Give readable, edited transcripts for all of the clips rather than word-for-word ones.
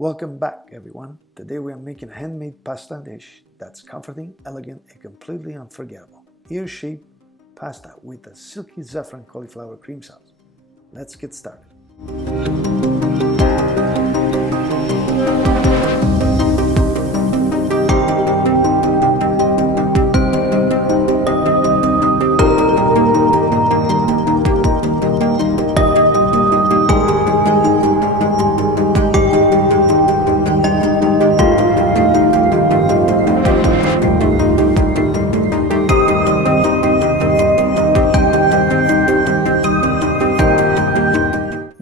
Welcome back, everyone. Today we are making a handmade pasta dish that's comforting, elegant, and completely unforgettable. Ear-shaped pasta with a silky saffron cauliflower cream sauce. Let's get started.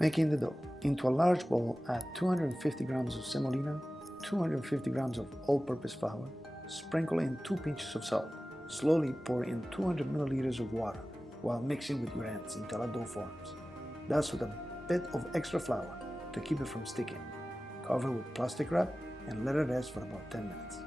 Making the dough. Into a large bowl, add 250 grams of semolina, 250 grams of all-purpose flour, sprinkle in 2 pinches of salt. Slowly pour in 200 milliliters of water while mixing with your hands until a dough forms. That's with a bit of extra flour to keep it from sticking. Cover with plastic wrap and let it rest for about 10 minutes.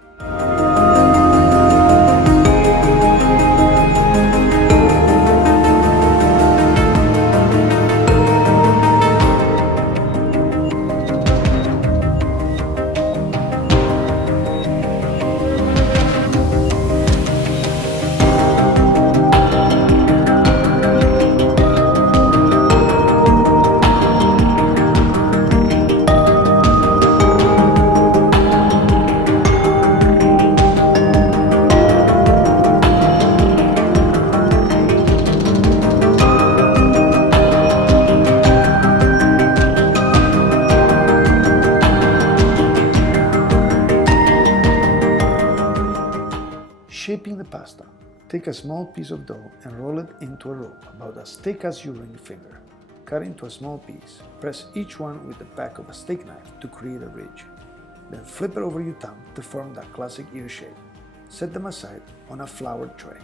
Shaping the pasta. Take a small piece of dough and roll it into a roll about as thick as your ring finger. Cut into a small piece. Press each one with the back of a steak knife to create a ridge. Then flip it over your thumb to form that classic ear shape. Set them aside on a floured tray.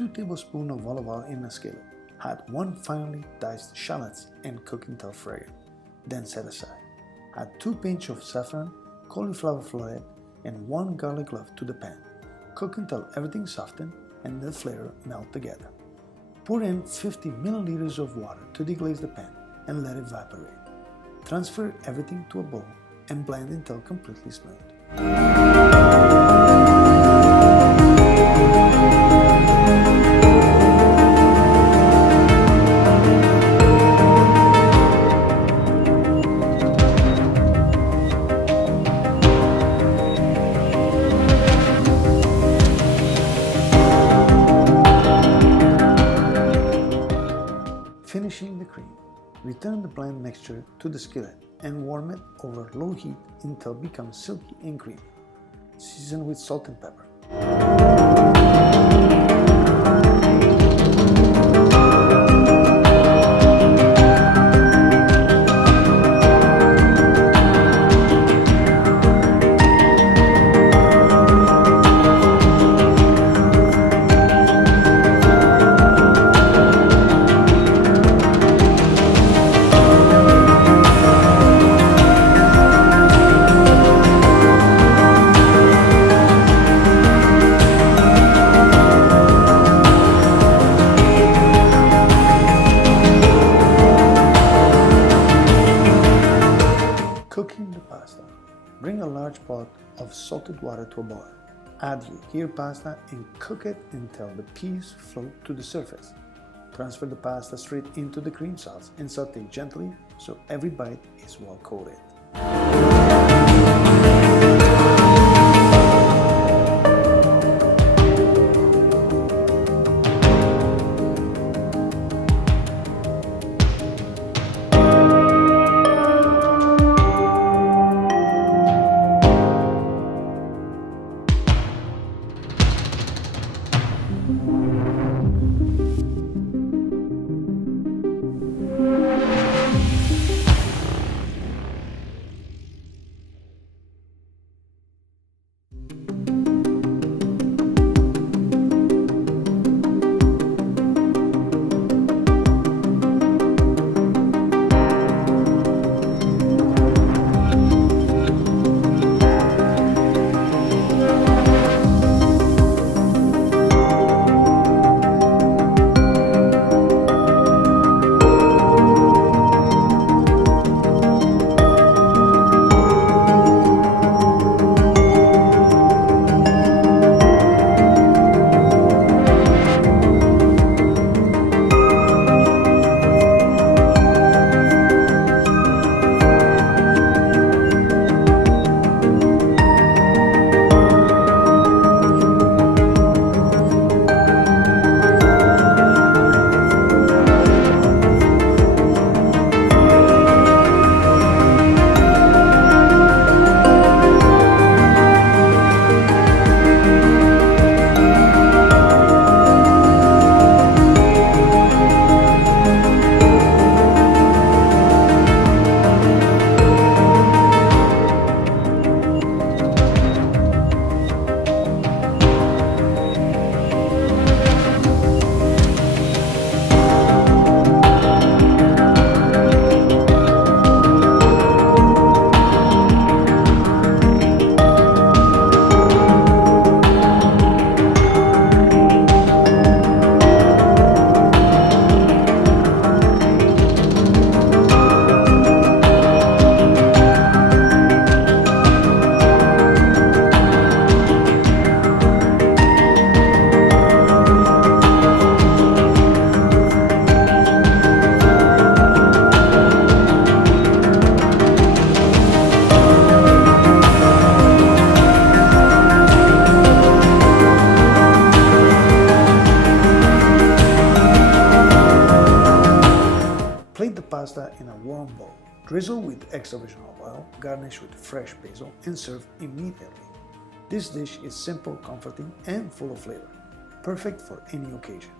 2 tablespoons of olive oil in a skillet. Add 1 finely diced shallots and cook until fragrant. Then set aside. Add 2 pinches of saffron, cauliflower floret, and 1 garlic clove to the pan. Cook until everything softens and the flavor melt together. Pour in 50 milliliters of water to deglaze the pan and let it evaporate. Transfer everything to a bowl and blend until completely smooth. Finishing the cream. Return the blend mixture to the skillet and warm it over low heat until it becomes silky and creamy. Season with salt and pepper. Cooking the pasta. Bring a large pot of salted water to a boil. Add your cured pasta and cook it until the peas float to the surface. Transfer the pasta straight into the cream sauce and saute gently so every bite is well coated. pasta in a warm bowl. Drizzle with extra virgin olive oil, garnish with fresh basil, and serve immediately. This dish is simple, comforting, and full of flavor. Perfect for any occasion.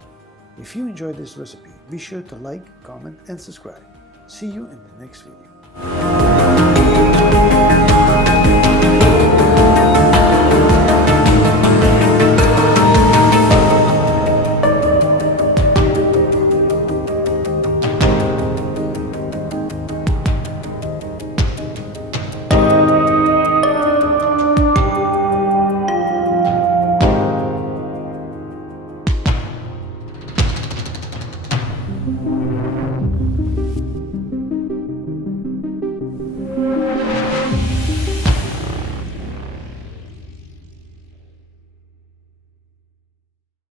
If you enjoyed this recipe, be sure to like, comment, and subscribe. See you in the next video. you.